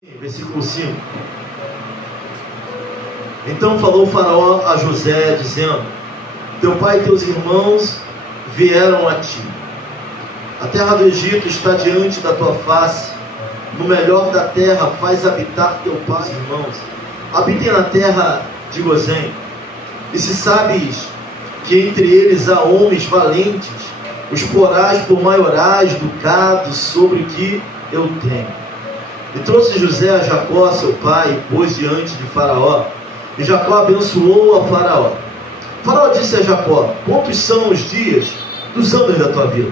Versículo 5. Então falou o faraó a José, dizendo: teu pai e teus irmãos vieram a ti. A terra do Egito está diante da tua face. No melhor da terra faz habitar teu pai e irmãos. Habitem na terra de Gozém. E se sabes que entre eles há homens valentes, os porás por maiorais do gado sobre o que eu tenho. E trouxe José a Jacó, seu pai, e pôs diante de Faraó. E Jacó abençoou a Faraó. Faraó disse a Jacó: quantos são os dias dos anos da tua vida?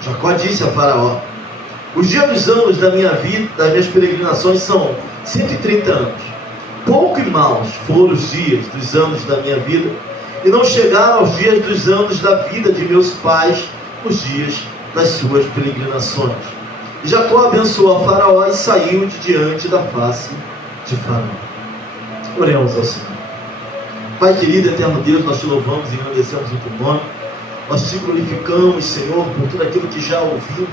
Jacó disse a Faraó: os dias dos anos da minha vida, das minhas peregrinações, são 130 anos. Pouco e maus foram os dias dos anos da minha vida, e não chegaram aos dias dos anos da vida de meus pais, os dias das suas peregrinações. E Jacó abençoou a Faraó e saiu de diante da face de Faraó. Oremos ao Senhor. Pai querido, eterno Deus, nós te louvamos e agradecemos o teu nome. Nós te glorificamos, Senhor, por tudo aquilo que já ouvimos,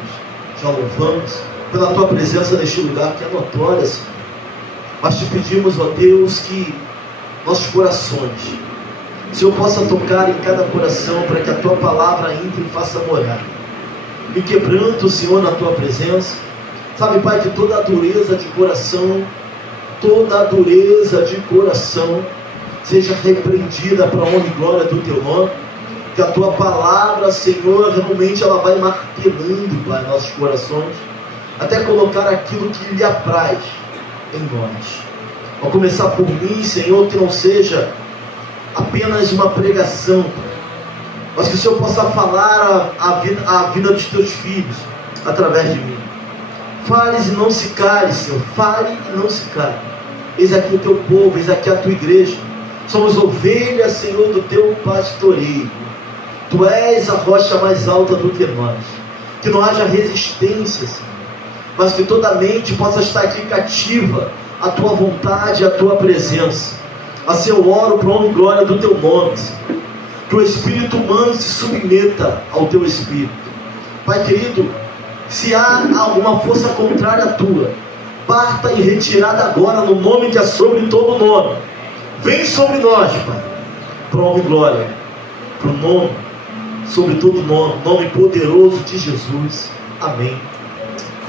já louvamos, pela tua presença neste lugar que é notória, Senhor. Nós te pedimos, ó Deus, que nossos corações, o Senhor possa tocar em cada coração, para que a tua palavra entre e faça morar. Me quebranto, Senhor, na tua presença. Sabe, Pai, que toda a dureza de coração, seja repreendida para a honra e glória do teu nome. Que a tua palavra, Senhor, realmente ela vai martelando, Pai, nossos corações, até colocar aquilo que lhe apraz em nós. Ao começar por mim, Senhor, que não seja apenas uma pregação, Pai, mas que o Senhor possa falar a vida dos teus filhos através de mim. Fales e não se cale, Senhor. Fale e não se cale. Eis aqui o teu povo, eis aqui a tua igreja. Somos ovelhas, Senhor, do teu pastoreio. Tu és a rocha mais alta do que nós. Que não haja resistência, Senhor, mas que toda a mente possa estar aqui cativa à tua vontade, à tua presença. Assim eu oro para a honra e glória do teu nome, Senhor. Que o espírito humano se submeta ao teu espírito. Pai querido, se há alguma força contrária à tua, parta em retirada agora, no nome que é sobre todo nome. Vem sobre nós, Pai, para a honra e glória, para o nome, sobre todo nome, nome poderoso de Jesus. Amém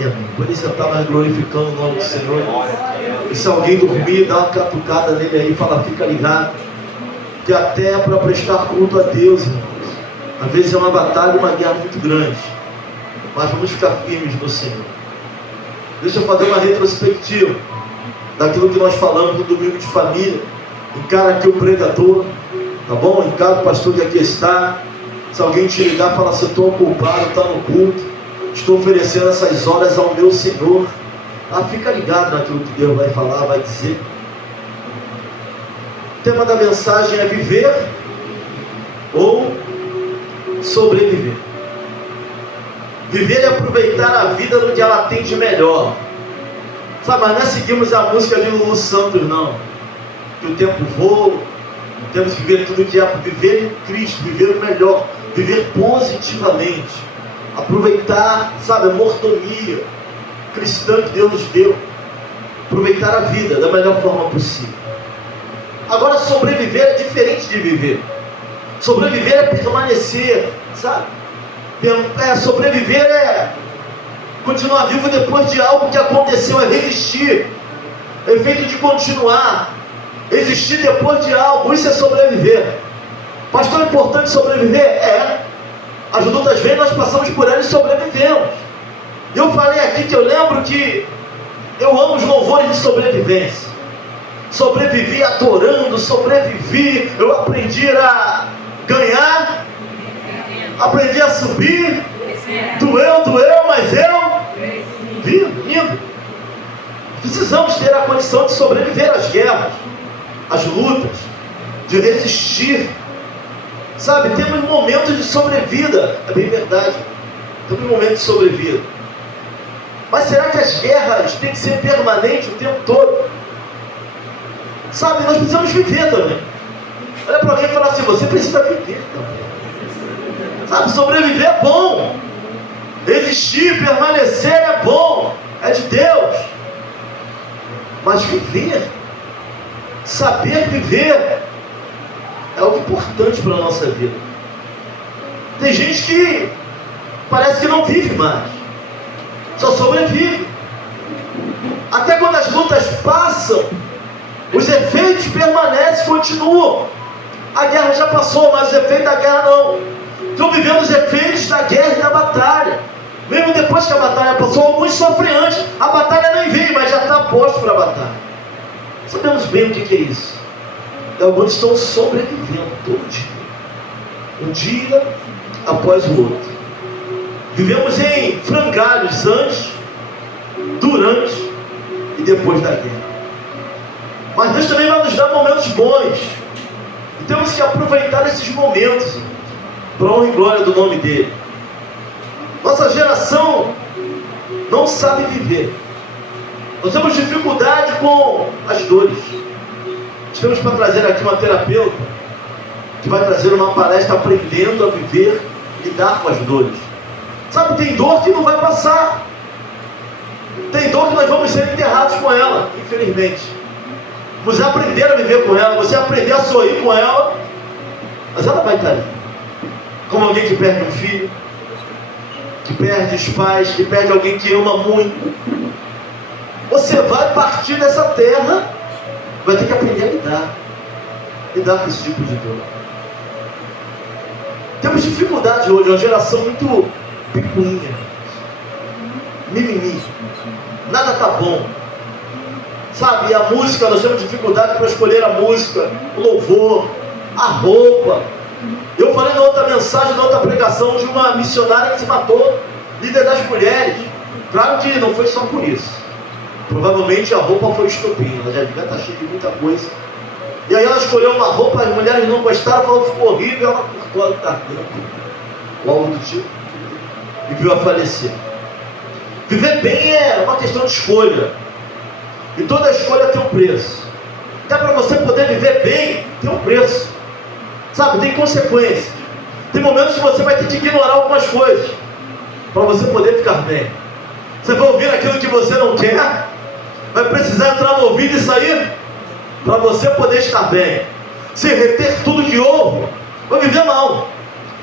e amém. Por isso eu estava glorificando o nome do Senhor. E se alguém dormir, dá uma catucada nele aí e fala: fica ligado, que até para prestar culto a Deus, irmãos, às vezes é uma batalha e uma guerra muito grande, mas vamos ficar firmes no Senhor. Deixa eu fazer uma retrospectiva daquilo que nós falamos no domingo de família. Encara aqui o pregador, tá bom? Encara o pastor que aqui está. Se alguém te ligar, fala: se eu estou ocupado, está no culto, estou oferecendo essas horas ao meu Senhor. Fica ligado naquilo que Deus vai falar, vai dizer. O tema da mensagem é viver ou sobreviver. Viver é aproveitar a vida no que ela tem de melhor. Sabe, mas não é seguirmos a música de Lulu Santos, não. Que o tempo voa, temos que viver tudo que é para viver em Cristo, viver o melhor, viver positivamente. Aproveitar, sabe, a mordomia cristã que Deus nos deu. Aproveitar a vida da melhor forma possível. Agora, sobreviver é diferente de viver. Sobreviver é permanecer, sabe? Sobreviver é continuar vivo depois de algo que aconteceu, é resistir. É feito de continuar. Existir depois de algo, isso é sobreviver. Pastor, é importante sobreviver? É. As lutas vêm, nós passamos por elas e sobrevivemos. Eu falei aqui que eu lembro que eu amo os louvores de sobrevivência. Sobrevivi adorando, sobrevivi. Eu aprendi a ganhar, aprendi a subir. Doeu, mas eu vi indo. Precisamos ter a condição de sobreviver às guerras, às lutas, de resistir. Sabe, temos momentos de sobrevida. É bem verdade, temos momentos de sobrevida. Mas será que as guerras têm que ser permanentes o tempo todo? Sabe, nós precisamos viver também. Olha para alguém e fala assim: você precisa viver também. Sabe, sobreviver é bom. Existir, permanecer é bom. É de Deus. Mas viver, saber viver, é algo importante para a nossa vida. Tem gente que parece que não vive mais, só sobrevive. Até quando as lutas passam, os efeitos permanecem, continuam. A guerra já passou, mas os efeitos da guerra não. Estão vivendo os efeitos da guerra e da batalha. Mesmo depois que a batalha passou, alguns sofrem antes. A batalha nem veio, mas já está posto para a batalha. Sabemos bem o que é isso. E alguns estão sobrevivendo todo dia. Um dia após o outro. Vivemos em frangalhos antes, durante e depois da guerra. Mas Deus também vai nos dar momentos bons. E temos que aproveitar esses momentos para a honra e glória do nome dele. Nossa geração não sabe viver. Nós temos dificuldade com as dores. Temos para trazer aqui uma terapeuta que vai trazer uma palestra aprendendo a viver e lidar com as dores. Sabe, tem dor que não vai passar. Tem dor que nós vamos ser enterrados com ela, infelizmente. Você aprender a viver com ela, você aprender a sorrir com ela, mas ela vai estar ali. Como alguém que perde um filho, que perde os pais, que perde alguém que ama muito. Você vai partir dessa terra, vai ter que aprender a lidar com esse tipo de dor. Temos dificuldade hoje, uma geração muito picuinha, mimimi, nada tá bom. Sabe, e a música, nós temos dificuldade para escolher a música, o louvor, a roupa. Eu falei na outra mensagem, na outra pregação, de uma missionária que se matou, líder das mulheres. Claro que não foi só por isso. Provavelmente a roupa foi estopim, ela já devia estar cheia de muita coisa. E aí ela escolheu uma roupa, as mulheres não gostaram, falou que ficou horrível, ela cortou a garganta, ou algo do tipo, e viu a falecer. Viver bem é uma questão de escolha. E toda escolha tem um preço. Até para você poder viver bem, tem um preço. Sabe, tem consequências. Tem momentos que você vai ter que ignorar algumas coisas para você poder ficar bem. Você vai ouvir aquilo que você não quer, vai precisar entrar no ouvido e sair para você poder estar bem. Se reter tudo que ouve, vai viver mal.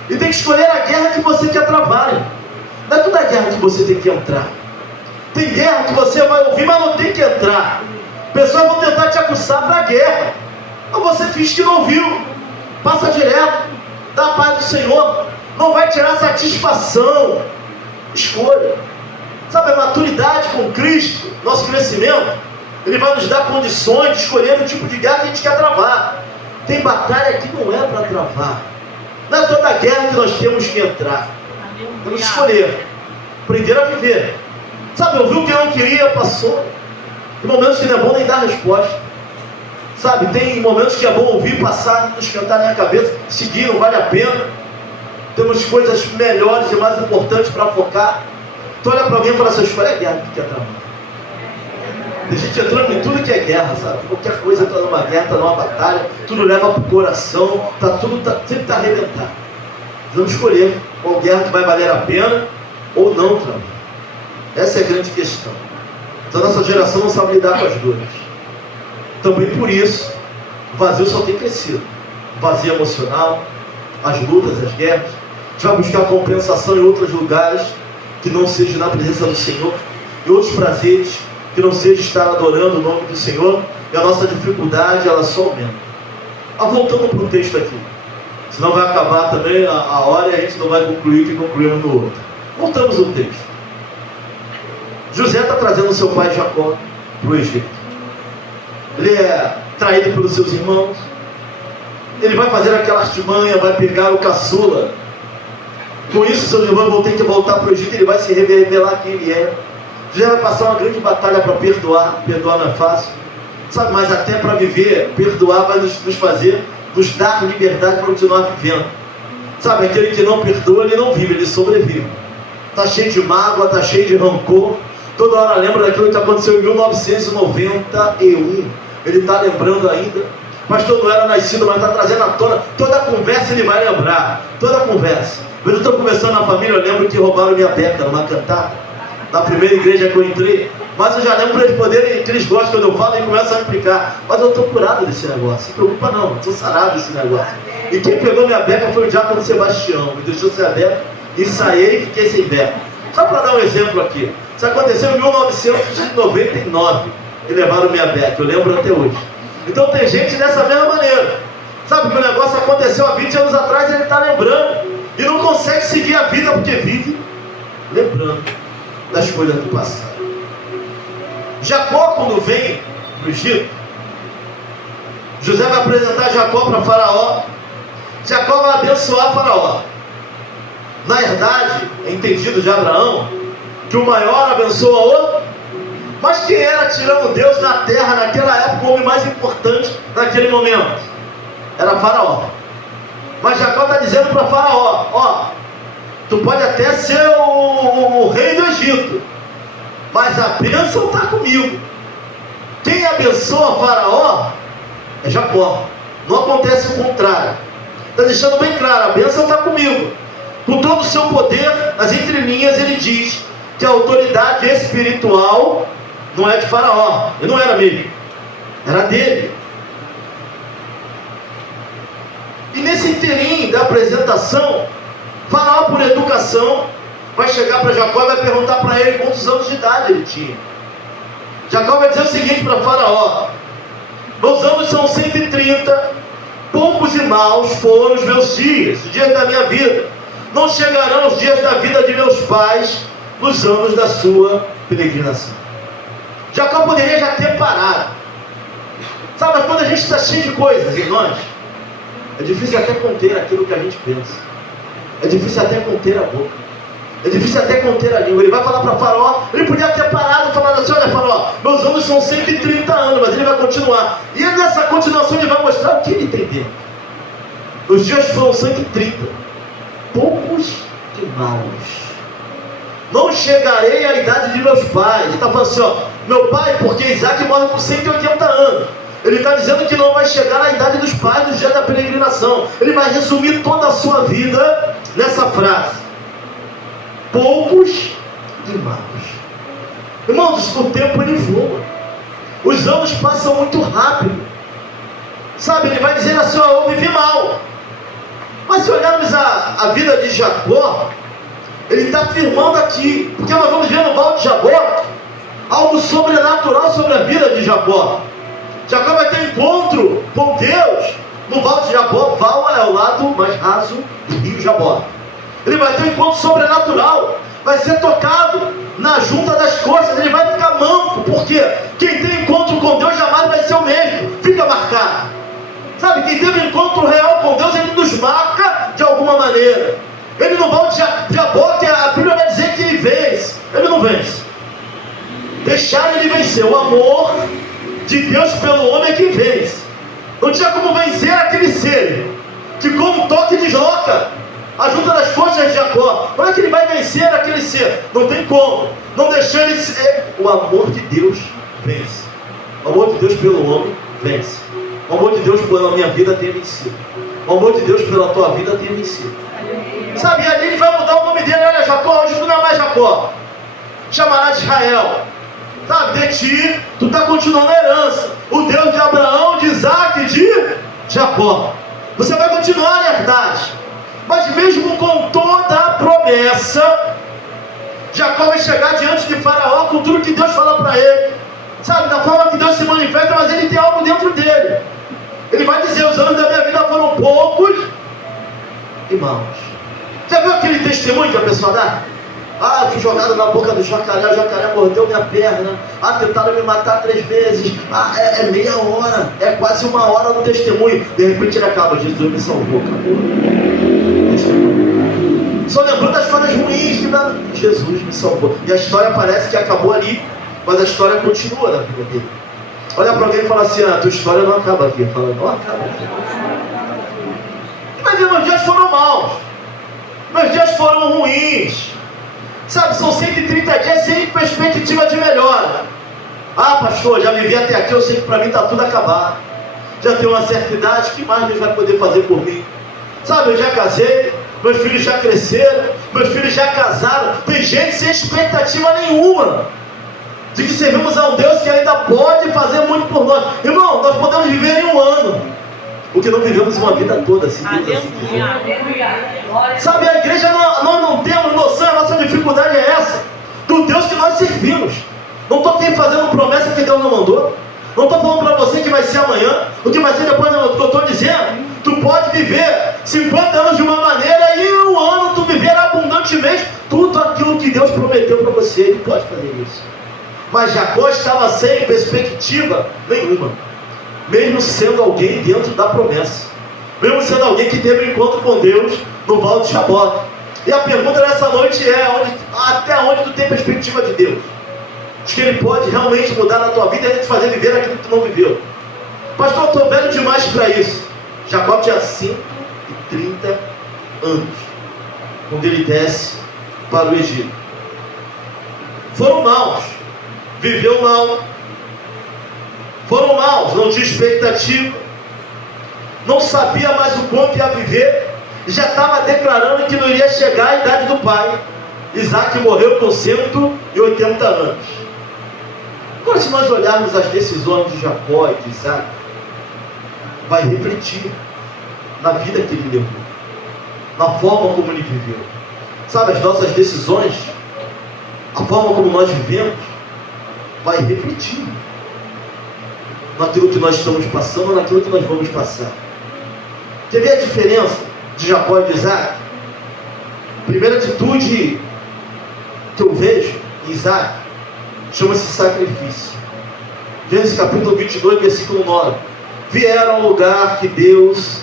E tem que escolher a guerra que você quer travar. Não é toda a guerra que você tem que entrar. Tem guerra que você vai ouvir, mas não tem que entrar. Pessoas vão tentar te acusar para a guerra, mas você finge que não ouviu. Passa direto, dá a paz do Senhor. Não vai tirar satisfação. Escolha. Sabe, a maturidade com Cristo, nosso crescimento, Ele vai nos dar condições de escolher o tipo de guerra que a gente quer travar. Tem batalha que não é para travar. Não é toda guerra que nós temos que entrar. Temos que escolher. Aprender a viver. Sabe, ouviu o que eu não queria, passou. Tem momentos que não é bom nem dar resposta. Sabe, tem momentos que é bom ouvir, passar, nos cantar na cabeça, seguir, não vale a pena. Temos coisas melhores e mais importantes para focar. Então olha para mim e fala assim, escolha a guerra que quer travar. Tem gente entrando em tudo que é guerra, sabe? Qualquer coisa está numa guerra, está numa batalha, tudo leva para o coração, sempre está arrebentado. Vamos escolher qual guerra que vai valer a pena ou não travar. Essa é a grande questão. Então nossa geração não sabe lidar com as dores. Também por isso, o vazio só tem crescido. O vazio emocional, as lutas, as guerras. A gente vai buscar compensação em outros lugares que não seja na presença do Senhor, e outros prazeres que não seja estar adorando o nome do Senhor, e a nossa dificuldade ela só aumenta. Voltando para o texto aqui, senão vai acabar também a hora e a gente não vai concluir o que concluímos no outro. Voltamos ao texto. José está trazendo seu pai Jacó para o Egito. Ele é traído pelos seus irmãos. Ele vai fazer aquela artimanha, vai pegar o caçula. Com isso, seus irmãos vão ter que voltar para o Egito. Ele vai se revelar quem ele é. José vai passar uma grande batalha para perdoar. Perdoar não é fácil, sabe? Mas até para viver, perdoar vai nos fazer, nos dar liberdade para continuar vivendo. Sabe, aquele que não perdoa, ele não vive, ele sobrevive. Está cheio de mágoa, está cheio de rancor. Toda hora lembra daquilo que aconteceu em 1991. Ele está lembrando ainda. Pastor não era nascido, mas está trazendo à tona. Toda a conversa ele vai lembrar. Toda a conversa. Quando eu estou conversando na família, eu lembro que roubaram minha Beca numa cantata. Na primeira igreja que eu entrei, Mas eu já lembro para eles poderem, que eles gostam quando eu falo e começam a implicar. Mas eu estou curado desse negócio, não se preocupa não, eu estou sarado desse negócio. E quem pegou minha beca foi o diácono Sebastião, me deixou sem a beca, ensaiei e fiquei sem beca. Só para dar um exemplo aqui, isso aconteceu em 1999, e levaram minha beca, eu lembro até hoje. Então tem gente dessa mesma maneira, sabe que o negócio aconteceu há 20 anos atrás e ele está lembrando, e não consegue seguir a vida porque vive lembrando das coisas do passado. Jacó, quando vem para o Egito, José vai apresentar Jacó para Faraó. Jacó vai abençoar Faraó. Na verdade, é entendido de Abraão que o maior abençoa o outro. Mas quem era, tirando Deus na terra naquela época, o homem mais importante naquele momento? Era Faraó. Mas Jacó está dizendo para Faraó: ó, tu pode até ser o rei do Egito, mas a bênção está comigo. Quem abençoa Faraó é Jacó. Não acontece o contrário. Está deixando bem claro, a bênção está comigo. Com todo o seu poder, nas entrelinhas ele diz que a autoridade espiritual não é de Faraó. Ele não era mesmo, era dele. E nesse inteirinho da apresentação, Faraó, por educação, vai chegar para Jacó e vai perguntar para ele quantos anos de idade ele tinha. Jacó vai dizer o seguinte para Faraó: meus anos são 130, poucos e maus foram os meus dias, os dias da minha vida. Não chegarão os dias da vida de meus pais nos anos da sua peregrinação. Jacó poderia já ter parado. Sabe, mas quando a gente está cheio de coisas em nós, é difícil até conter aquilo que a gente pensa. É difícil até conter a boca. É difícil até conter a língua. Ele vai falar para Faraó, ele podia ter parado e falado assim: olha Faraó, meus anos são 130 anos, mas ele vai continuar. E nessa continuação ele vai mostrar o que ele tem dentro. Os dias foram 130, poucos e maus. Não chegarei à idade de meus pais. Ele está falando assim, ó, meu pai, porque Isaac morre com 180 anos. Ele está dizendo que não vai chegar à idade dos pais no dia da peregrinação. Ele vai resumir toda a sua vida nessa frase: poucos e maus. Irmãos, o tempo ele voa. Os anos passam muito rápido. Sabe, ele vai dizer assim, ó, eu vivi mal. Mas se olharmos a vida de Jacó, ele está afirmando aqui, porque nós vamos ver no Val de Jabó algo sobrenatural sobre a vida de Jacó. Jacó vai ter encontro com Deus no Val de Jabó. Val é o lado mais raso do rio Jabó. Ele vai ter um encontro sobrenatural, vai ser tocado na junta das coisas, ele vai ficar manco, porque quem tem encontro com Deus jamais vai ser o mesmo, fica marcado. Sabe, quem teve um encontro real com Deus, ele nos marca de alguma maneira. Ele não vai de Jabó, que a Bíblia vai dizer que ele vence. Ele não vence. Deixar ele vencer. O amor de Deus pelo homem é que vence. Não tinha como vencer aquele ser que, com um toque desloca a junta das coxas de Jacó. Como é que ele vai vencer aquele ser? Não tem como. Não deixou ele ser. O amor de Deus vence. O amor de Deus pelo homem vence. O amor de Deus pela minha vida tem vencido. O amor de Deus pela tua vida tem vencido. Sabe, e ali ele vai mudar o nome dele. Olha, Jacó, hoje tu não é mais Jacó, chamará de Israel. Sabe, de ti, tu está continuando a herança. O Deus de Abraão, de Isaac e de Jacó. Você vai continuar a herdade. Mas mesmo com toda a promessa, Jacó vai chegar diante de Faraó com tudo que Deus fala para ele. Sabe, da forma que Deus se manifesta, mas ele tem algo dentro dele. Ele vai dizer, os anos da minha vida foram poucos e maus. Já viu aquele testemunho que a pessoa dá? Ah, fui jogado na boca do jacaré, o jacaré mordeu minha perna. Ah, tentaram me matar 3 vezes. Ah, é meia hora, é quase 1 hora no testemunho. De repente ele acaba, Jesus me salvou, acabou. Testemunho. Só lembrando das coisas ruins que dá. Jesus me salvou. E a história parece que acabou ali, mas a história continua na vida dele. Olha para alguém e fala assim, ah, tua história não acaba aqui. Fala, não acaba aqui. Mas meus dias foram maus. Meus dias foram ruins. Sabe, são 130 dias sem perspectiva de melhora. Ah, pastor, já vivi até aqui, eu sei que para mim está tudo acabado. Já tenho uma certa idade, o que mais Deus vai poder fazer por mim? Sabe, eu já casei, meus filhos já cresceram, meus filhos já casaram. Tem gente sem expectativa nenhuma. de que servimos a um Deus que ainda pode fazer muito por nós. Irmão, nós podemos viver em um ano o que não vivemos uma vida toda, se Deus assim quiser. Sabe, a igreja, nós não temos noção, a nossa dificuldade é essa, do Deus que nós servimos. Não estou aqui fazendo promessa que Deus não mandou. Não estou falando para você que vai ser amanhã, o que vai ser depois, não. O que eu estou dizendo, tu pode viver 50 anos de uma maneira e em um ano tu viver abundantemente tudo aquilo que Deus prometeu para você. Ele pode fazer isso. Mas Jacó estava sem perspectiva nenhuma, mesmo sendo alguém dentro da promessa, mesmo sendo alguém que teve um encontro com Deus no Val de Jaboque. E a pergunta nessa noite é, até onde tu tem perspectiva de Deus? Acho que Ele pode realmente mudar a tua vida e te fazer viver aquilo que tu não viveu. Pastor, eu estou velho demais para isso. Jacó tinha 130 anos quando ele desce para o Egito. Foram maus, viveu mal, foram maus, não tinha expectativa, não sabia mais o quanto ia viver, e já estava declarando que não iria chegar à idade do pai. Isaac morreu com 180 anos. Agora, se nós olharmos as decisões de Jacó e de Isaac, vai refletir na vida que ele levou, na forma como ele viveu. Sabe, as nossas decisões, a forma como nós vivemos, vai refletir naquilo que nós estamos passando, naquilo que nós vamos passar. Quer ver a diferença de Jacó e de Isaac? A primeira atitude que eu vejo em Isaac chama-se sacrifício. Gênesis capítulo 22, versículo 9. Vieram ao lugar que Deus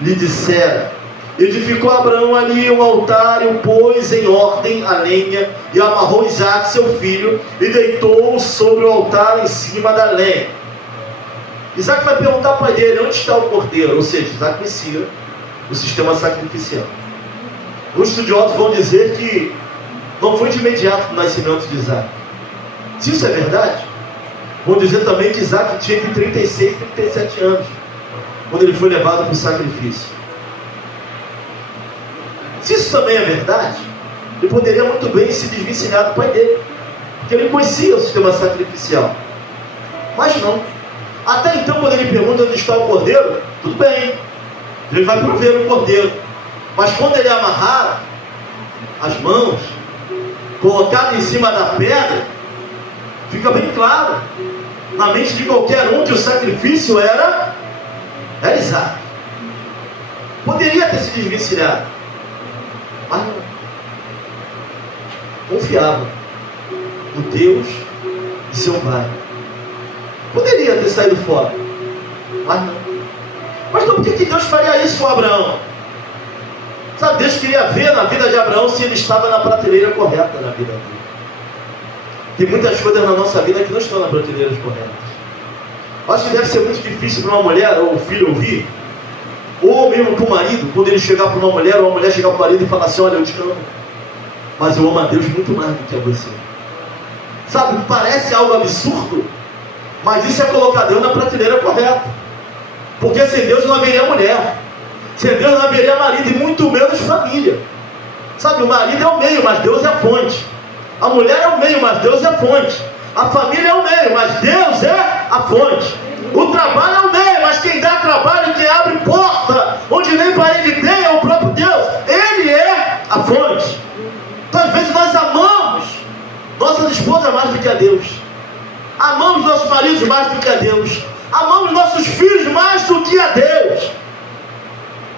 lhe dissera. Edificou Abraão ali um altar e o pôs em ordem a lenha, e amarrou Isaac seu filho e deitou-o sobre o altar em cima da lenha. Isaac vai perguntar ao pai dele: onde está o cordeiro? Ou seja, Isaac conhecia o sistema sacrificial. Os estudiosos vão dizer que não foi de imediato o nascimento de Isaac. Se isso é verdade, vão dizer também que Isaac tinha entre 36 e 37 anos quando ele foi levado para o sacrifício. Se isso também é verdade, ele poderia muito bem se desvencilhar do pai dele, porque ele conhecia o sistema sacrificial. Mas não. Até então, quando ele pergunta onde está o cordeiro, tudo bem, ele vai prover o cordeiro. Mas quando ele amarrar as mãos, colocado em cima da pedra, fica bem claro na mente de qualquer um que o sacrifício era Isaac. Poderia ter se desvencilhado, mas não. Confiava no Deus de seu pai. Poderia ter saído fora, mas não. Mas então por que Deus faria isso com Abraão? Sabe, Deus queria ver na vida de Abraão se ele estava na prateleira correta na vida dele. Tem muitas coisas na nossa vida que não estão na prateleira correta. Acho que deve ser muito difícil para uma mulher ou um filho ouvir, ou mesmo para o marido, quando ele chegar para uma mulher, ou uma mulher chegar para o marido e falar assim: olha, eu te amo, mas eu amo a Deus muito mais do que a você. Sabe, parece algo absurdo, mas isso é colocar Deus na prateleira correta. Porque sem Deus não haveria mulher, sem Deus não haveria marido, e muito menos família. Sabe, o marido é o meio, mas Deus é a fonte. A mulher é o meio, mas Deus é a fonte. A família é o meio, mas Deus é a fonte. O trabalho é o meio, mas quem dá trabalho e quem abre porta onde nem parede tem é o próprio Deus. Ele é a fonte. Então, às vezes, nós amamos nossas esposas mais do que a Deus, amamos nossos maridos mais do que a Deus, amamos nossos filhos mais do que a Deus,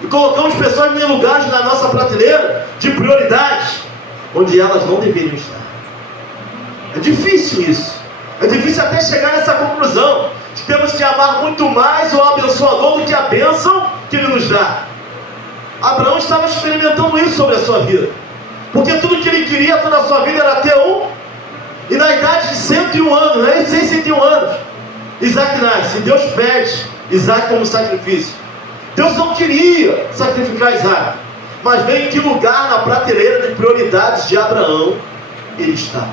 e colocamos pessoas em lugares na nossa prateleira de prioridades onde elas não deveriam estar. É difícil isso. É difícil até chegar nessa conclusão de que temos que amar muito mais o abençoador do que a bênção que ele nos dá. Abraão estava experimentando isso sobre a sua vida, porque tudo que ele queria toda a sua vida era ter e na idade de 101 anos, né? 101 anos, Isaac nasce, e Deus pede Isaac como sacrifício. Deus não queria sacrificar Isaac, mas vê em que lugar na prateleira de prioridades de Abraão ele está.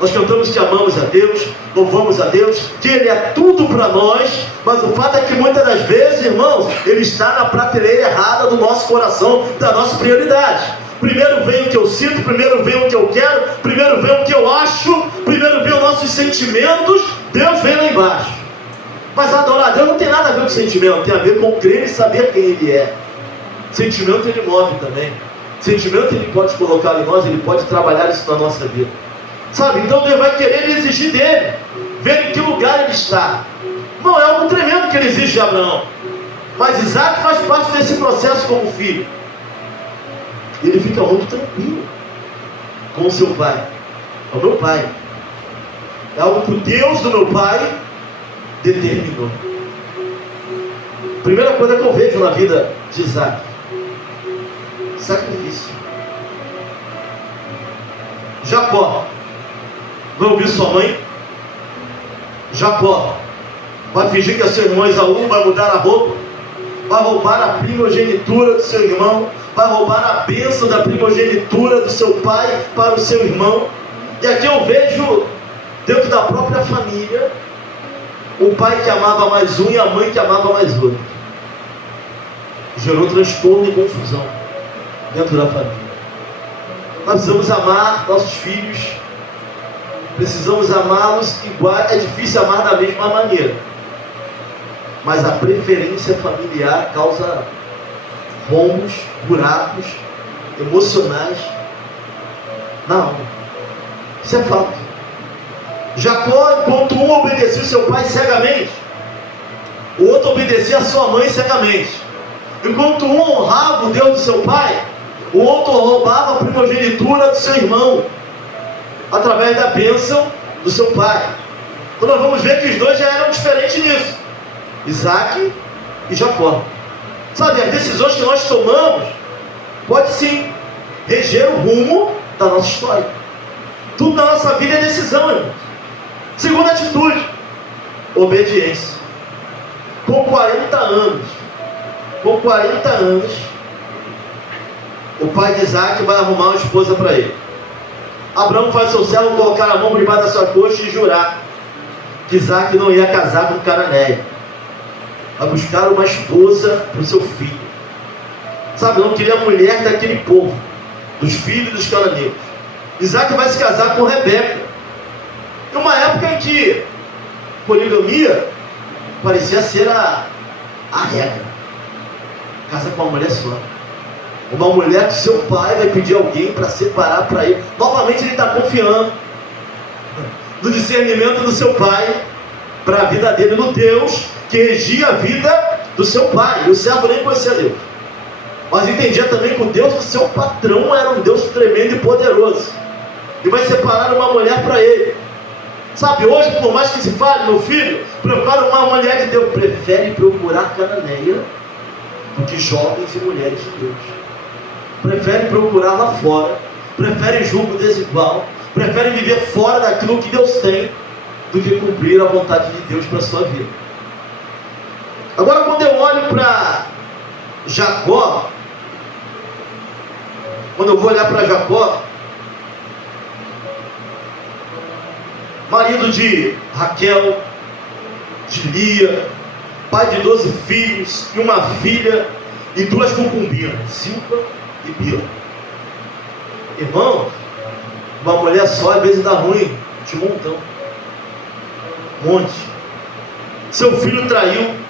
Nós cantamos que amamos a Deus, louvamos a Deus, que Ele é tudo para nós, mas o fato é que muitas das vezes, irmãos, Ele está na prateleira errada do nosso coração, da nossa prioridade. Primeiro vem o que eu sinto, primeiro vem o que eu quero, primeiro vem o que eu acho, primeiro vem o nosso nossos sentimentos, Deus vem lá embaixo. Mas adorar a Deus não tem nada a ver com sentimento, tem a ver com crer e saber quem Ele é. Sentimento Ele move também. Sentimento Ele pode colocar em nós, Ele pode trabalhar isso na nossa vida. Sabe? Então Deus vai querer exigir dele, ver em que lugar ele está. Não é algo tremendo que ele exige de Abraão. Mas Isaac faz parte desse processo como filho. Ele fica muito tranquilo com o seu pai. É o meu pai. É algo que o Deus do meu pai determinou. Primeira coisa que eu vejo na vida de Isaac: sacrifício. Jacó vai ouvir sua mãe. Jacó vai fingir que é seu irmão Esaú, vai mudar a roupa, vai roubar a primogenitura do seu irmão, vai roubar a bênção da primogenitura do seu pai para o seu irmão. E aqui eu vejo, dentro da própria família, o pai que amava mais um e a mãe que amava mais outro. Gerou transtorno e confusão dentro da família. Nós precisamos amar nossos filhos, precisamos amá-los igual. É difícil amar da mesma maneira, mas a preferência familiar causa rombos, buracos emocionais na alma. Isso é fato. Jacó, enquanto um obedecia o seu pai cegamente, o outro obedecia a sua mãe cegamente. Enquanto um honrava o Deus do seu pai, o outro roubava a primogenitura do seu irmão, através da bênção do seu pai. Então nós vamos ver que os dois já eram diferentes nisso, Isaac e Jacó. Sabe, as decisões que nós tomamos pode sim reger o rumo da nossa história. Tudo na nossa vida é decisão, irmão. Segunda atitude: obediência. Com 40 anos, o pai de Isaac vai arrumar uma esposa para ele. Abraão faz seu servo colocar a mão por debaixo da sua coxa e jurar que Isaac não ia casar com Cananeia. Vai buscar uma esposa para o seu filho. Sabe, não queria a mulher daquele povo, dos filhos dos cananeus. Isaac vai se casar com Rebeca. Em uma época em que poligamia parecia ser a regra. Casa com uma mulher só. Uma mulher que seu pai vai pedir alguém para separar para ele. Novamente ele está confiando no discernimento do seu pai para a vida dele, no Deus que regia a vida do seu pai. E o servo nem conhecia Deus, mas entendia também que o Deus do seu patrão era um Deus tremendo e poderoso, e vai separar uma mulher para ele. Sabe, hoje, por mais que se fale, meu filho, procura uma mulher de Deus, prefere procurar Cananeia do que jovens e mulheres de Deus. Prefere procurar lá fora, prefere julgo desigual, prefere viver fora daquilo que Deus tem, do que cumprir a vontade de Deus para a sua vida. Agora, quando eu olho para Jacó, quando eu vou olhar para Jacó, marido de Raquel, de Lia, pai de 12 filhos e uma filha e 2 concubinas, Silpa e Bila. Irmão, uma mulher só às vezes dá ruim de montão. Monte. Seu filho traiu.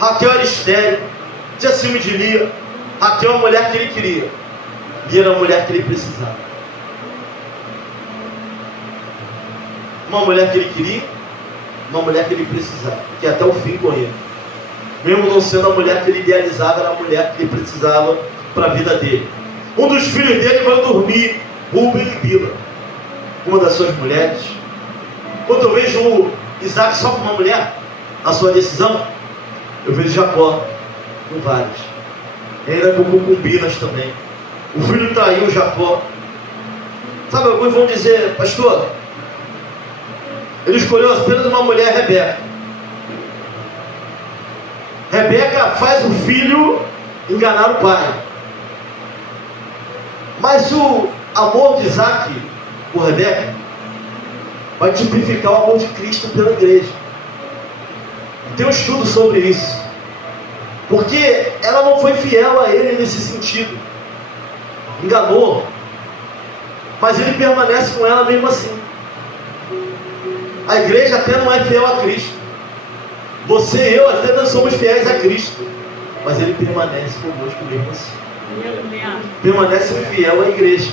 Raquel era estéril, tinha ciúme de Lia. Raquel é a mulher que ele queria, Lia era a mulher que ele precisava. Uma mulher que ele queria, uma mulher que ele precisava, que até o fim com ele. Mesmo não sendo a mulher que ele idealizava, era a mulher que ele precisava para a vida dele. Um dos filhos dele vai dormir, Ruben e Bila, uma das suas mulheres. Quando eu vejo o Isaac só com uma mulher, na sua decisão, eu vejo Jacó com várias, ainda com concubinas também. O filho traiu Jacó. Sabe, alguns vão dizer: pastor, ele escolheu apenas uma mulher, Rebeca. Rebeca faz o filho enganar o pai. Mas o amor de Isaac por Rebeca vai tipificar o amor de Cristo pela igreja. Tem um estudo sobre isso, porque ela não foi fiel a ele nesse sentido, enganou, mas ele permanece com ela mesmo assim. A igreja até não é fiel a Cristo. Você e eu até não somos fiéis a Cristo, mas Ele permanece conosco mesmo assim. Permanece fiel à igreja.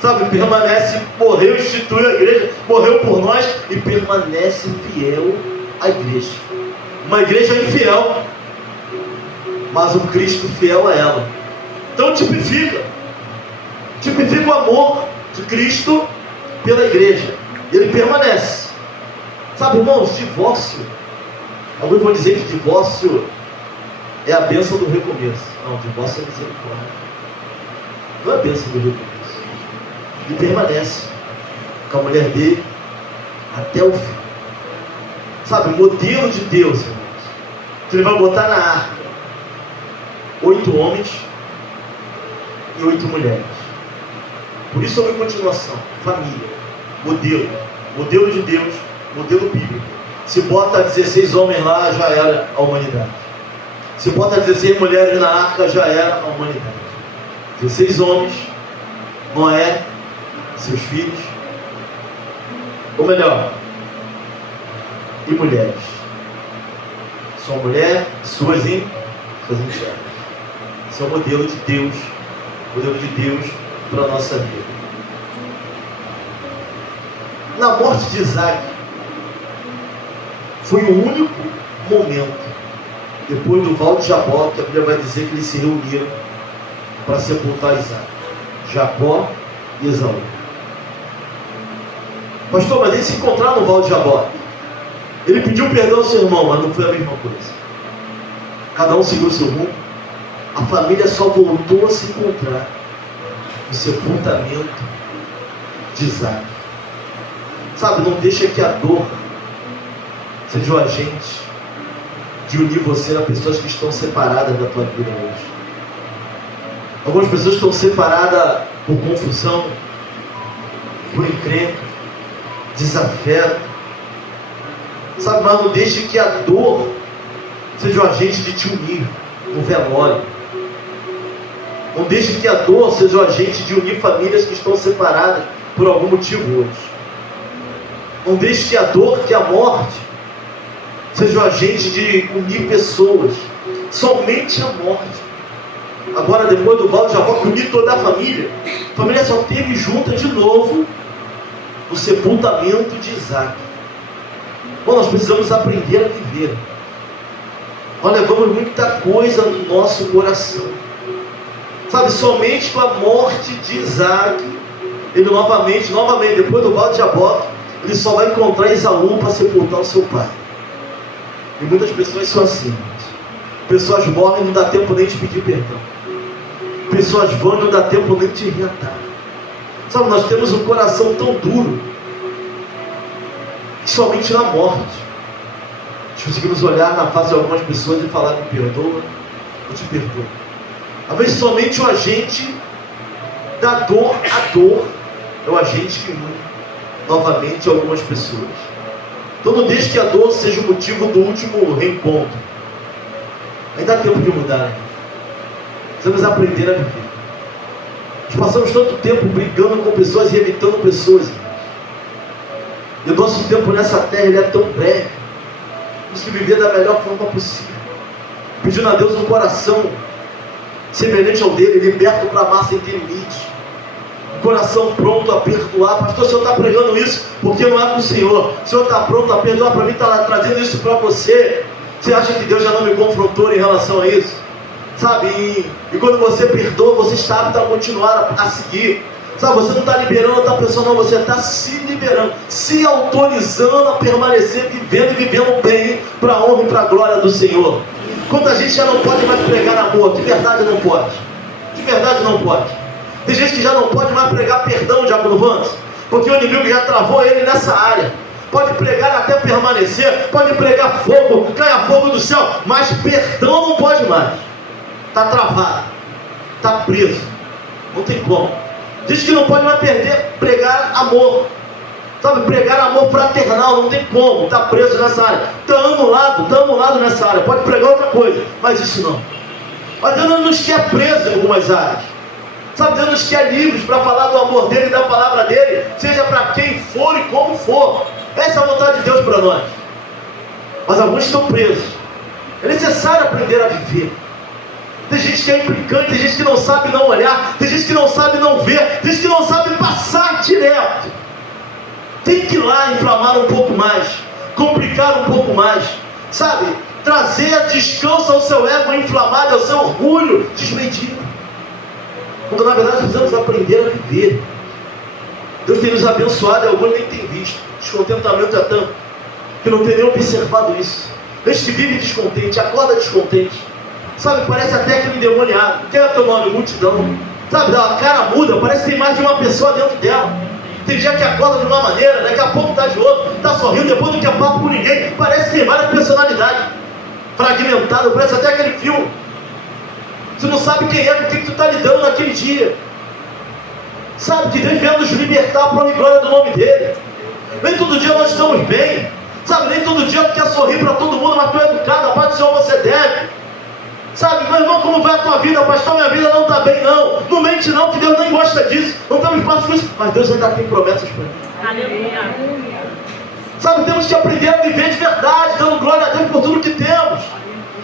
Sabe, permanece, morreu, instituiu a igreja, morreu por nós e permanece fiel à igreja. Uma igreja infiel, mas um Cristo fiel a ela. Então tipifica o amor de Cristo pela igreja. Ele permanece. Sabe, irmãos, divórcio, alguns vão dizer que divórcio é a bênção do recomeço. Não, divórcio é misericórdia. Não é a bênção do recomeço. Ele permanece com a mulher dele até o fim. Sabe, o modelo de Deus, irmãos, que Ele vai botar na arca 8 homens e 8 mulheres. Por isso, sobre continuação, família, modelo de Deus, modelo bíblico. Se bota 16 homens lá, já era a humanidade. Se bota 16 mulheres na arca, já era a humanidade. 16 homens, Noé, seus filhos, ou melhor, e mulheres. Sua mulher, suas enteadas. Esse é o modelo de Deus para a nossa vida. Na morte de Isaac, foi o único momento, depois do val de Jabó, que a Bíblia vai dizer que eles se reuniram para sepultar Isaac. Jacó e Esaú. Pastor, mas eles se encontraram no val de Jabó. Ele pediu perdão ao seu irmão, mas não foi a mesma coisa. Cada um seguiu seu rumo. A família só voltou a se encontrar no sepultamento de Isaac. Sabe, não deixa que a dor seja o agente de unir você a pessoas que estão separadas da tua vida hoje. Algumas pessoas estão separadas por confusão, por encrenca, desafeto. Sabe, mas não deixe que a dor seja o agente de te unir no velório. Não deixe que a dor seja o agente de unir famílias que estão separadas por algum motivo hoje. Não deixe que a dor, que a morte, seja o agente de unir pessoas. Somente a morte. Agora, depois do val de Jabó, que uniu toda a família só esteve junta de novo no sepultamento de Isaac. Bom, nós precisamos aprender a viver. Nós levamos muita coisa no nosso coração. Sabe, somente com a morte de Isaac, ele novamente, depois do val de Jabó, ele só vai encontrar Esaú para sepultar o seu pai. E muitas pessoas são assim. Pessoas morrem e não dá tempo nem de pedir perdão. Pessoas vão e não dá tempo nem de reatar. Sabe, nós temos um coração tão duro que somente na morte nós conseguimos olhar na face de algumas pessoas e falar: me perdoa, eu te perdoo. Às vezes somente o agente da dor, a dor é o agente que une novamente algumas pessoas. Então não deixe que a dor seja o motivo do último reencontro. Ainda dá tempo de mudar, né? Precisamos aprender a viver. Nós passamos tanto tempo brigando com pessoas e evitando pessoas. E o nosso tempo nessa terra, ele é tão breve. Temos que viver da melhor forma possível, pedindo a Deus um coração semelhante ao dele, liberto para amar sem ter limites, um coração pronto a perdoar. Pastor, o senhor está pregando isso porque não é para o senhor. O senhor está pronto a perdoar para mim, está trazendo isso para você. Você acha que Deus já não me confrontou em relação a isso? Sabe, e quando você perdoa, você está apto a continuar a seguir. Sabe, você não está liberando outra pessoa, não, você está se liberando, se autorizando a permanecer vivendo e vivendo bem para a honra e para a glória do Senhor. Quanta gente já não pode mais pregar amor, de verdade não pode. De verdade não pode. Tem gente que já não pode mais pregar perdão, Diácono Vantes, porque o inimigo já travou ele nessa área. Pode pregar até permanecer, pode pregar fogo, caia fogo do céu, mas perdão não pode mais. Está travado, está preso, não tem como. Diz que não pode mais pregar amor, sabe, pregar amor fraternal, não tem como, está preso nessa área. Está anulado nessa área, pode pregar outra coisa, mas isso não. Mas Deus não nos quer presos em algumas áreas, sabe, Deus nos quer livres para falar do amor dele e da palavra dele, seja para quem for e como for. Essa é a vontade Deus para nós. Mas alguns estão presos. É necessário aprender a viver. Tem gente que é implicante, tem gente que não sabe não olhar, tem gente que não sabe não ver, tem gente que não sabe passar direto. Tem que ir lá inflamar um pouco mais, complicar um pouco mais, sabe? Trazer descanso ao seu ego inflamado, ao seu orgulho desmedido. Quando na verdade precisamos aprender a viver. Deus tem nos abençoado e alguns nem tem visto. Descontentamento é tanto que não tem nem observado isso. Gente que vive descontente, acorda descontente. Sabe, parece até aquele endemoniado. Quem é teu nome? Multidão. Sabe, a cara muda, parece que tem mais de uma pessoa dentro dela. Tem dia que acorda de uma maneira, daqui a pouco está de outra, está sorrindo, depois não quer papo com ninguém. Parece que tem várias personalidades. Fragmentado, parece até aquele filme. Você não sabe quem é, com quem tu está lidando naquele dia. Sabe, que Deus vem nos libertar para a glória do nome dele. Nem todo dia nós estamos bem. Sabe, nem todo dia tu quer sorrir para todo mundo, mas tu é educado, a paz do Senhor você deve. Sabe, meu irmão, como vai a tua vida? Pastor, minha vida não está bem, não. Não mente não, que Deus nem gosta disso. Não temos espaço com isso, mas Deus ainda tem promessas para mim. Aleluia. Sabe, temos que aprender a viver de verdade, dando glória a Deus por tudo que temos.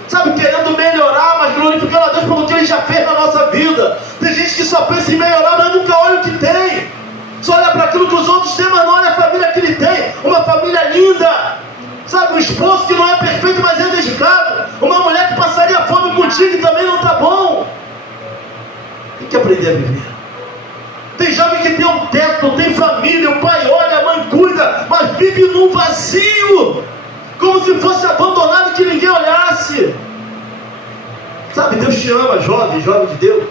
Sabe, querendo melhorar, mas glorificando a Deus pelo que Ele já fez na nossa vida. Tem gente que só pensa em melhorar, mas nunca olha o que tem. Só olha para aquilo que os outros têm, mas não olha a família que ele tem. Uma família linda. Sabe, um esposo que não é perfeito, mas é dedicado. Uma mulher que passaria fome contigo e também não está bom. Tem que aprender a viver. Tem jovem que tem um teto, tem família, o pai olha, a mãe cuida, mas vive num vazio, como se fosse abandonado e que ninguém olhasse. Sabe, Deus te ama, jovem de Deus.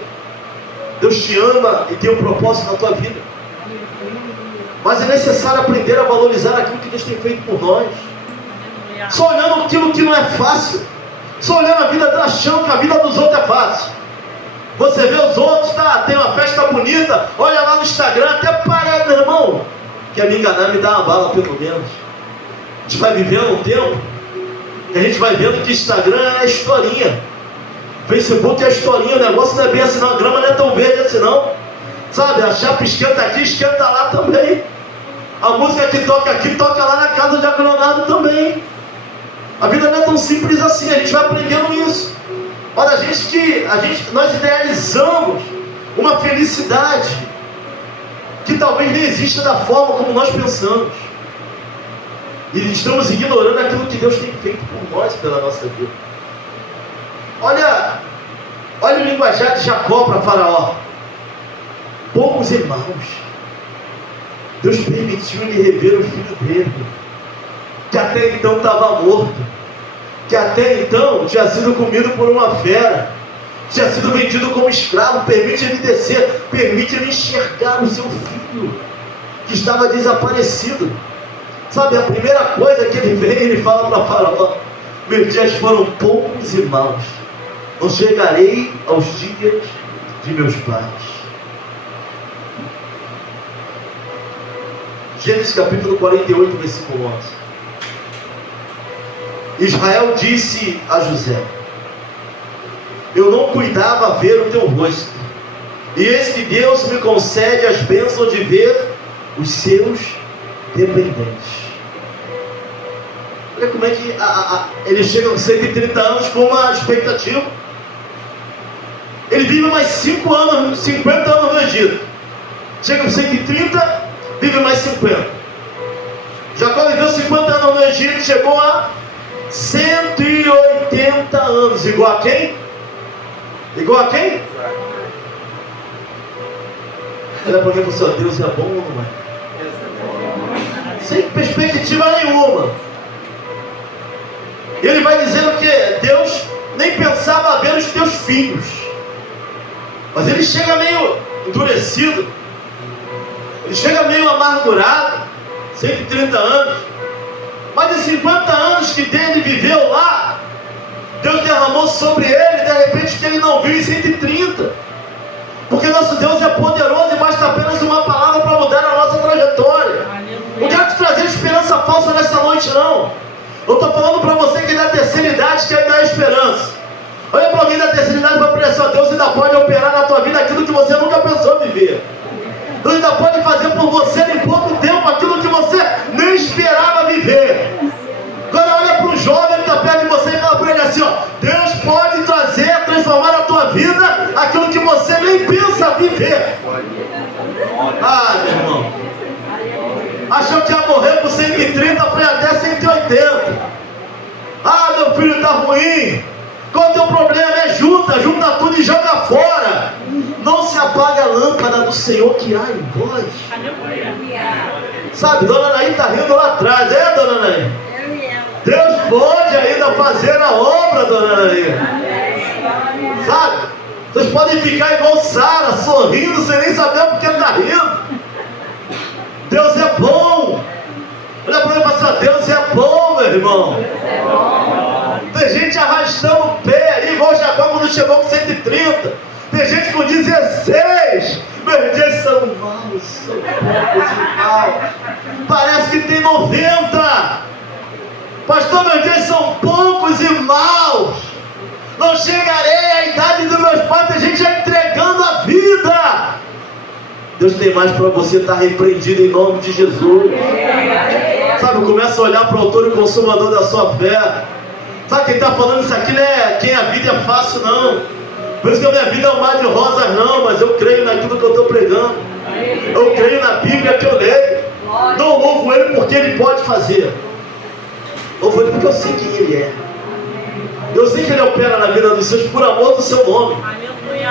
Deus te ama e tem um propósito na tua vida. Mas é necessário aprender a valorizar aquilo que Deus tem feito por nós. Só olhando aquilo que não é fácil. Só olhando a vida, achando que a vida dos outros é fácil. Você vê os outros, tá, tem uma festa bonita, olha lá no Instagram, até parece, meu irmão, quer me enganar, me dá uma bala pelo menos. A gente vai vivendo um tempo que a gente vai vendo que Instagram é historinha, Facebook é historinha, o negócio não é bem assim não, a grama não é tão verde assim não. Sabe, a chapa esquenta aqui, esquenta lá também. A música que toca aqui, toca lá na casa do diaconado também. A vida não é tão simples assim, a gente vai aprendendo isso. Olha, nós idealizamos uma felicidade que talvez nem exista da forma como nós pensamos. E estamos ignorando aquilo que Deus tem feito por nós pela nossa vida. Olha o linguajar de Jacó para Faraó. Poucos irmãos. Deus permitiu ele rever o filho dele, que até então estava morto, que até então tinha sido comido por uma fera, tinha sido vendido como escravo. Permite ele descer, permite ele enxergar o seu filho, que estava desaparecido. Sabe, a primeira coisa que ele vem, ele fala para Faraó: meus dias foram poucos e maus, não chegarei aos dias de meus pais. Gênesis capítulo 48, versículo 11. Israel disse a José: eu não cuidava ver o teu rosto, e eis que Deus me concede as bênçãos de ver os seus dependentes. Olha como é que ele chega com 130 anos com uma expectativa. Ele vive mais 50 anos no Egito. Chega com 130, vive mais 50. Jacó viveu 50 anos no Egito, chegou a 180 anos. Igual a quem? Igual a quem? Olha para quem você, Deus é bom ou não é? Sem perspectiva nenhuma. Ele vai dizendo que Deus nem pensava ver os teus filhos. Mas ele chega meio endurecido. Ele chega meio amargurado. 130 anos. Mas de 50 anos que ele viveu lá, Deus derramou sobre ele, de repente, que ele não viu em 130. Porque nosso Deus é poderoso e basta apenas uma palavra para mudar a nossa trajetória. Não quero te trazer esperança falsa nessa noite, não. Eu estou falando para você que é da terceira idade quer dar esperança. Olha para alguém da terceira idade para pensar: Deus ainda pode operar na tua vida aquilo que você nunca pensou viver. Deus ainda pode fazer por você em pouco tempo aquilo que você nem esperava viver. Achou que ia morrer por 130, foi até 180. Ah, meu filho está ruim. Qual é o teu problema? Junta tudo e joga fora. Não se apaga a lâmpada do Senhor que há em vós. Sabe, dona Naí está rindo lá atrás, dona Naí? Deus pode ainda fazer a obra, dona Naí. Sabe? Vocês podem ficar igual Sara, sorrindo, sem nem saber porque ele está rindo. Deus é bom. Olha para mim e fala assim: Deus é bom, meu irmão. Tem gente arrastando o pé aí, igual Jacó quando chegou com 130. Tem gente com 16. Meus dias são maus, são poucos e maus. Parece que tem 90. Pastor, meus dias são poucos e maus. Não chegarei à idade dos meus pais. Tem gente já entregando a vida. Deus tem mais para você, estar repreendido em nome de Jesus. Sabe, começa a olhar para o autor e consumador da sua fé. Sabe, quem está falando isso aqui não é quem a vida é fácil, não. Por isso que a minha vida é um mar de rosas, não. Mas eu creio naquilo que eu estou pregando. Eu creio na Bíblia que eu leio. Não louvo Ele porque Ele pode fazer. Louvo Ele porque eu sei quem Ele é. Eu sei que Ele opera na vida dos seus por amor do seu nome.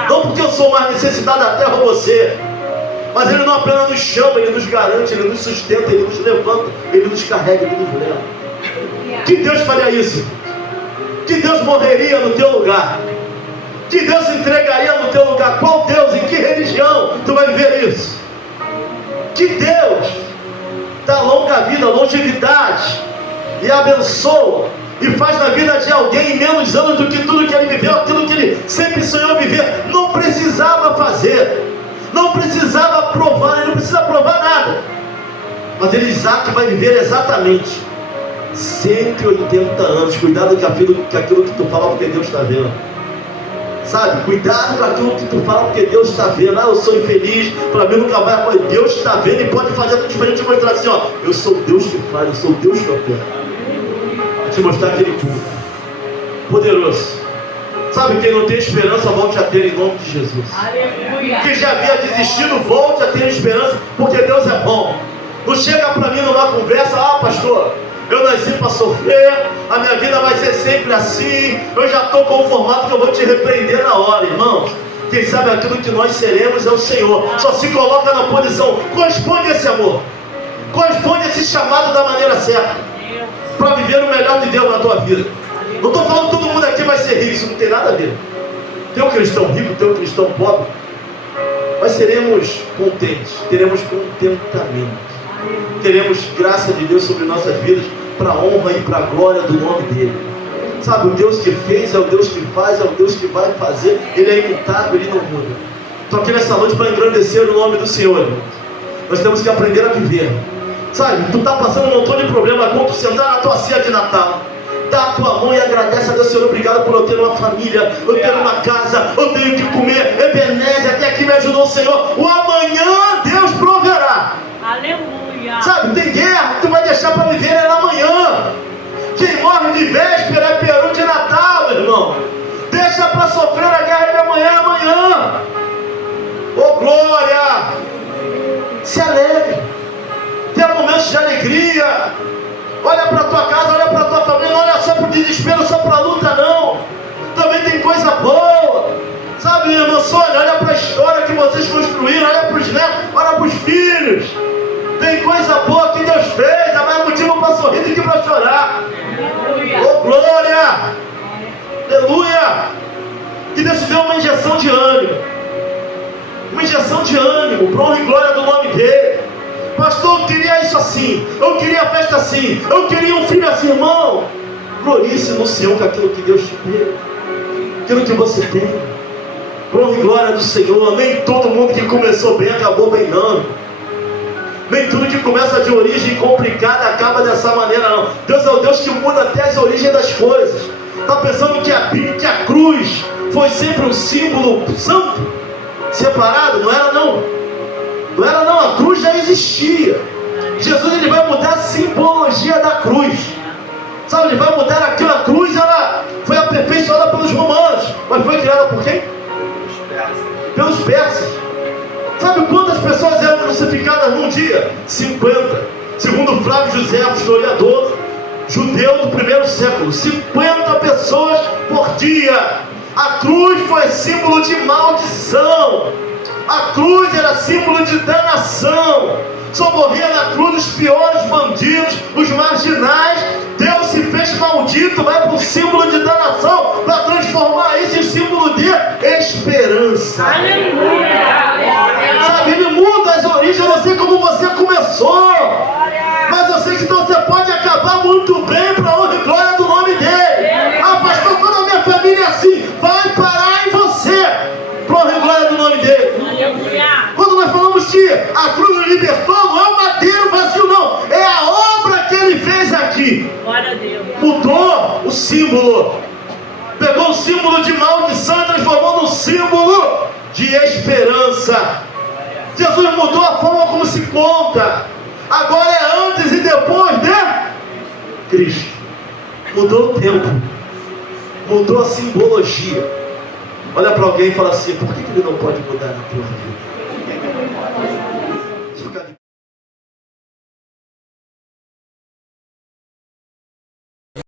Não porque eu sou mais necessitado da terra ou você. Mas Ele não apenas nos chama, Ele nos garante, Ele nos sustenta, Ele nos levanta, Ele nos carrega, Ele nos leva. Que Deus faria isso? Que Deus morreria no teu lugar? Que Deus se entregaria no teu lugar? Qual Deus? Em que religião tu vai viver isso? Que Deus dá longa vida, longevidade e abençoa e faz na vida de alguém em menos anos do que tudo que ele viveu, aquilo que ele sempre sonhou viver. Não precisava fazer, não precisava provar, ele não precisa provar nada. Mas ele, Isaac, vai viver exatamente 180 anos. Cuidado com aquilo que tu fala, porque Deus está vendo. Sabe, cuidado com aquilo que tu fala, porque Deus está vendo. Ah, eu sou infeliz, para mim nunca vai acontecer. Deus está vendo e pode fazer tudo diferente. Vou entrar assim, ó: eu sou Deus que faz, eu sou Deus que opera. Vou te mostrar aquele culto poderoso. Sabe, quem não tem esperança, volte a ter em nome de Jesus. Aleluia. Quem já havia desistido, volte a ter esperança, porque Deus é bom. Não chega para mim numa conversa: ah, pastor, eu nasci para sofrer, a minha vida vai ser sempre assim, eu já estou conformado que eu vou te repreender na hora. Irmãos, quem sabe aquilo que nós seremos é o Senhor. Só se coloca na posição, corresponde a esse amor, corresponde a esse chamado da maneira certa, para viver o melhor de Deus na tua vida. Não estou falando que todo mundo aqui vai ser rico, isso não tem nada a ver. Tem um cristão rico, tem um cristão pobre, mas seremos contentes, teremos contentamento. Teremos graça de Deus sobre nossas vidas, para a honra e para a glória do nome dele. Sabe, o Deus que fez é o Deus que faz, é o Deus que vai fazer. Ele é imutável, Ele não muda. Estou aqui nessa noite para engrandecer o nome do Senhor, irmãos. Nós temos que aprender a viver. Sabe, tu está passando um montão de problemas, quando tu sentar na tua ceia de Natal, dá a tua mão e agradece a Deus: Senhor, obrigado por eu ter uma família, eu ter uma casa, eu tenho que comer. Ebenezer, até aqui me ajudou o Senhor. O amanhã Deus proverá. Aleluia. Sabe, tem guerra que tu vai deixar para viver é na manhã. Quem morre de véspera é peru de Natal, meu irmão. Deixa para sofrer a guerra de amanhã. Oh, glória! Se alegre, tenha momentos de alegria. Olha para a tua casa, olha para a tua família. Não olha só para o desespero, só para a luta, não. Também tem coisa boa. Sabe, minha irmã Sônia, olha para a história que vocês construíram. Olha para os netos, olha para os filhos. Tem coisa boa que Deus fez. Há mais motivo para sorrir do que para chorar. Oh, glória! Aleluia! Que Deus te dê uma injeção de ânimo. Uma injeção de ânimo, para honra e glória do nome dele. Pastor, eu queria isso assim, eu queria a festa assim, eu queria um filho assim. Irmão, glorice no Senhor com aquilo que Deus te deu, aquilo que você tem. Para honra e glória do Senhor. Nem todo mundo que começou bem acabou bem, não. Nem tudo que começa de origem complicada acaba dessa maneira, não. Deus é o Deus que muda até as origens das coisas. Está pensando que a cruz foi sempre um símbolo santo, separado? Não era, não. Não era, não. A cruz já existia. Jesus, ele vai mudar a simbologia da cruz. Sabe, ele vai mudar aquilo. A cruz, ela foi aperfeiçoada pelos romanos, mas foi criada por quem? Pelos persas. Sabe quantas pessoas eram crucificadas num dia? 50. Segundo Flávio José, historiador judeu do primeiro século, 50 pessoas por dia. A cruz foi símbolo de maldição. A cruz era símbolo de danação. Só morria na cruz os piores bandidos, os marginais. Deus se fez maldito, vai para um símbolo de danação, para transformar isso em símbolo de esperança. Sabe, ele muda as origens. Eu não sei como você começou, mas eu sei que então você pode acabar muito bem para a honra e glória do nome dele. Ah, pastor, toda a minha família é assim. Vai parar em você, para a honra e glória do nome dele. Quando nós falamos que a cruz nos libertou, não é o madeiro vazio, não. É a obra que ele fez aqui. Glória a Deus. Mudou o símbolo. Pegou o símbolo de maldição e transformou num símbolo de esperança. Jesus mudou a forma como se conta. Agora é antes e depois de Cristo. Mudou o tempo. Mudou a simbologia. Olha para alguém e fala assim: por que ele não pode mudar na tua vida?